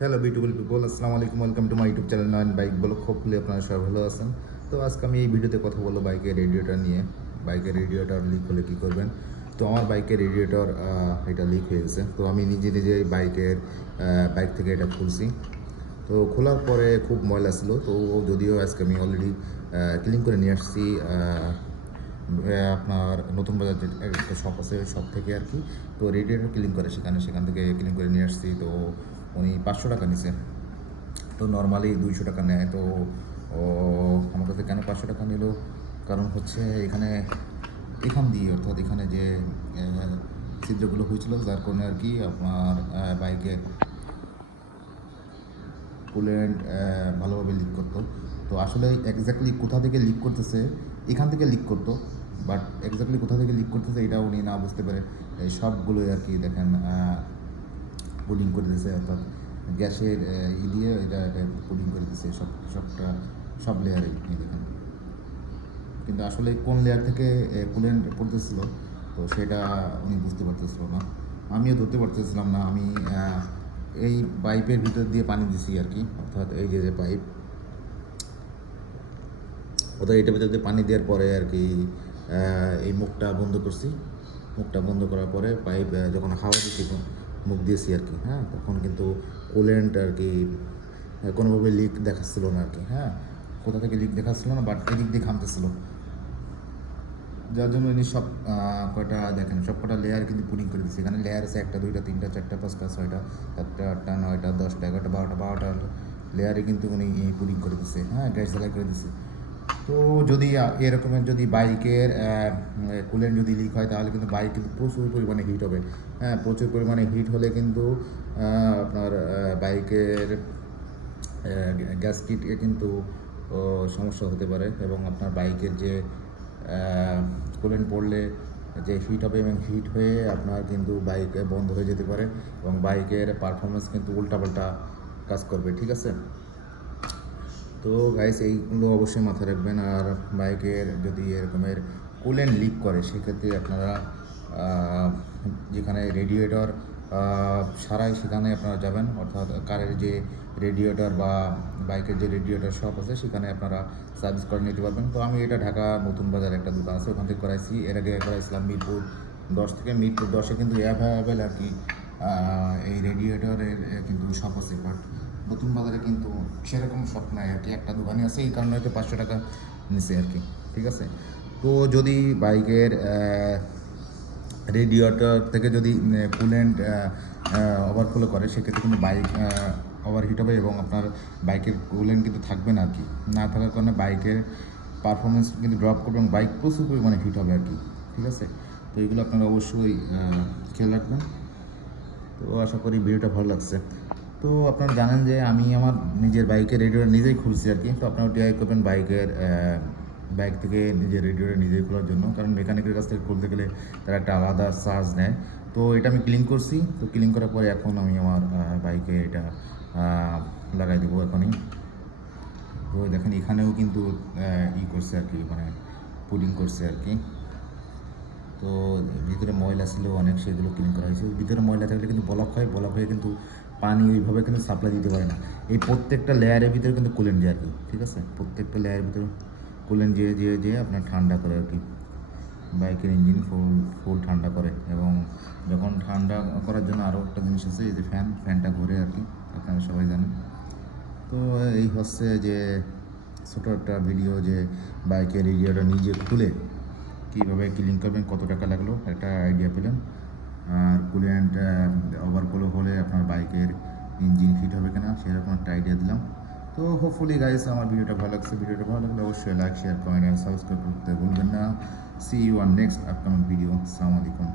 Hello beautiful people, আসসালামু আলাইকুম। Welcome to my YouTube channel Nayan bike blog. Hopefully আপনারা সবাই ভালো আছেন। তো আজকে আমি এই ভিডিওতে কথা বলবো বাইকের রেডিয়েটর নিয়ে। বাইকের রেডিয়েটর লিক হলে কী করবেন। তো আমার বাইকের রেডিয়েটর এটা লিক হয়ে গেছে। তো আমি নিজে নিজে বাইক থেকে এটা খুলছি। তো খোলার পরে খুব ময়লা ছিল। তো যদিও আজকে আমি অলরেডি ক্লিন করে নিয়ে আসছি আপনার নতুন বাজার যে একটা শপ আছে ওই শপ থেকে আর কি। তো রেডিয়েটর ক্লিন করে সেখান থেকে ক্লিন করে নিয়ে আসছি। তো উনি 500 টাকা নিছে। তো নর্মালি 200 টাকা নেয়। তো ও আমার কাছে কেন 500 টাকা নিল, কারণ হচ্ছে এখান দিয়ে অর্থাৎ এখানে যে ছিদ্রগুলো হয়েছিল যার কারণে আর কি আপনার বাইকের কুলেন্ট ভালোভাবে লিক করতো। তো আসলে এক্স্যাক্টলি কোথা থেকে লিক করতেছে, এখান থেকে লিক করতো, বাট এক্স্যাক্টলি কোথা থেকে লিক করতেছে এটা উনি না বুঝতে পারে এই সবগুলোই আর কি দেখেন পুডিং করে দিয়েছে। অর্থাৎ গ্যাসের দিয়ে এটা পুডিং করে দিয়েছে সব লেয়ারেই দেখেন। কিন্তু আসলে কোন লেয়ার থেকে কুলেন্ট পড়তেছিল তো সেটা উনি বুঝতে পারতেছিল না, আমিও ধরতে পারতেছিলাম না। আমি এই পাইপের ভিতর দিয়ে পানি দিছি আর কি, অর্থাৎ এই যে পাইপ, অর্থাৎ এটার ভিতর দিয়ে পানি দেওয়ার পরে আর কি এই মুখটা বন্ধ করছি। মুখটা বন্ধ করার পরে পাইপ যখন হাওয়া দিচ্ছি মুখ দিয়েছি আর কি, হ্যাঁ, তখন কিন্তু কুলেন্ট আর কি কোনোভাবে লিক দেখাচ্ছিল না আর কি, হ্যাঁ, কোথা থেকে লিক দেখাচ্ছিল না, বাট এদিক দিয়ে ঘামতেছিল। যার জন্য ইনি সব কয়টা দেখেন সব কটা লেয়ার কিন্তু পুডিং করে দিচ্ছে। এখানে লেয়ার আছে 1 2 3 4 5 6 7 8 9 10 11 12টা লেয়ারে কিন্তু উনি পুডিং করে দিচ্ছে, হ্যাঁ, গ্যাস জ্বালাই করে দিচ্ছে। তো যদি এরকমের যদি বাইকের কুলেন্ট যদি লিক হয় তাহলে কিন্তু বাইক কিন্তু প্রচুর পরিমাণে হিট হবে। হ্যাঁ, প্রচুর পরিমাণে হিট হলে কিন্তু আপনার বাইকের গ্যাস কিটে কিন্তু সমস্যা হতে পারে, এবং আপনার বাইকের যে কুলেন্ট পড়লে যে হিট হবে এবং হিট হয়ে আপনার কিন্তু বাইক বন্ধ হয়ে যেতে পারে এবং বাইকের পারফরমেন্স কিন্তু উল্টাপাল্টা কাজ করবে, ঠিক আছে। তো গাইস এইগুলো অবশ্যই মাথায় রাখবেন। আর বাইকের যদি এরকমের কুলেন্ট লিক করে সেক্ষেত্রে আপনারা যেখানে রেডিয়েটর সারাই সেখানে আপনারা যাবেন, অর্থাৎ কারের যে রেডিয়েটর বা বাইকের যে রেডিয়েটর শপ আছে সেখানে আপনারা সার্ভিস করে নিতে পারবেন। তো আমি এটা ঢাকা নতুন বাজার একটা দোকান আছে ওখান থেকে করাইছি। এর আগে করাইছিলাম মিরপুর 10 থেকে। মিরপুর 10-এ কিন্তু অ্যাভেলেবেল আর কি এই রেডিয়েটরের কিন্তু শপ আছে, বাট নতুন বাজারে কিন্তু সেরকম শপ নাই আর কি, একটা দোকানই আছে। এই কারণে হয়তো 500 টাকা নিছে আর কি, ঠিক আছে। তো যদি বাইকের রেডিয়েটর থেকে যদি কুলেন্ট ওভারফ্লো করে সেক্ষেত্রে কিন্তু বাইক ওভারহিট হবে এবং আপনার বাইকের কুলেন্ট কিন্তু থাকবে না আর কি। না থাকার কারণে বাইকের পারফরমেন্স কিন্তু ড্রপ করবে এবং বাইক প্রচুর পরিমাণে হিট হবে আর কি, ঠিক আছে। তো এগুলো আপনারা অবশ্যই খেয়াল রাখবেন। তো আশা করি ভিডিওটা ভালো লাগছে। তো আপনারা জানেন যে আমি আমার নিজের বাইকের রেডিওটা নিজেই খুলছি আর কি। তো আপনারা ট্রাই করবেন বাইক থেকে নিজের রেডিওটা নিজেই খোলার জন্য, কারণ মেকানিকের কাছ থেকে খুলতে গেলে তারা একটা আলাদা চার্জ নেয়। তো এটা আমি ক্লিন করছি। তো ক্লিন করার পরে এখন আমি আমার বাইকে এটা লাগাই দেবো এখনই। তো দেখেন এখানেও কিন্তু করছে আর কি, মানে পুডিং করছে আর কি। তো ভিতরে ময়লা ছিল অনেক, সেগুলো ক্লিন করা হয়েছে। ভিতরে ময়লা থাকলে কিন্তু ব্লক হয়ে কিন্তু পানি ওইভাবে কিন্তু সাপ্লাই দিতে পারে না। এই প্রত্যেকটা লেয়ারের ভিতরে কিন্তু কুলেন্ট যায় আর কি, ঠিক আছে। প্রত্যেকটা লেয়ারের ভিতরে কুলেন্ট যেয়ে আপনার ঠান্ডা করে আর কি, বাইকের ইঞ্জিন ফুল ঠান্ডা করে। এবং যখন ঠান্ডা করার জন্য আরও একটা জিনিস আছে, এই যে ফ্যানটা ঘুরে আর কি, আপনারা সবাই জানেন। তো এই হচ্ছে যে ছোটো একটা ভিডিও যে বাইকের রেডিওটা নিজে খুলে কীভাবে ক্লিন করবেন, কত টাকা লাগলো একটা আইডিয়া পেলেন। আর কুলেন্ট ওভারফ্লো হলে আপনার বাইকের ইঞ্জিন হিট হবে কিনা সেরকম একটা আইডিয়া দিলাম। তো হোপফুলি গাইস আমার ভিডিওটা ভালো লাগছে। ভিডিওটা ভালো লাগলে অবশ্যই like share comment and subscribe করতে ভুলবেন না। See you on next upcoming video. আসসালামু আলাইকুম।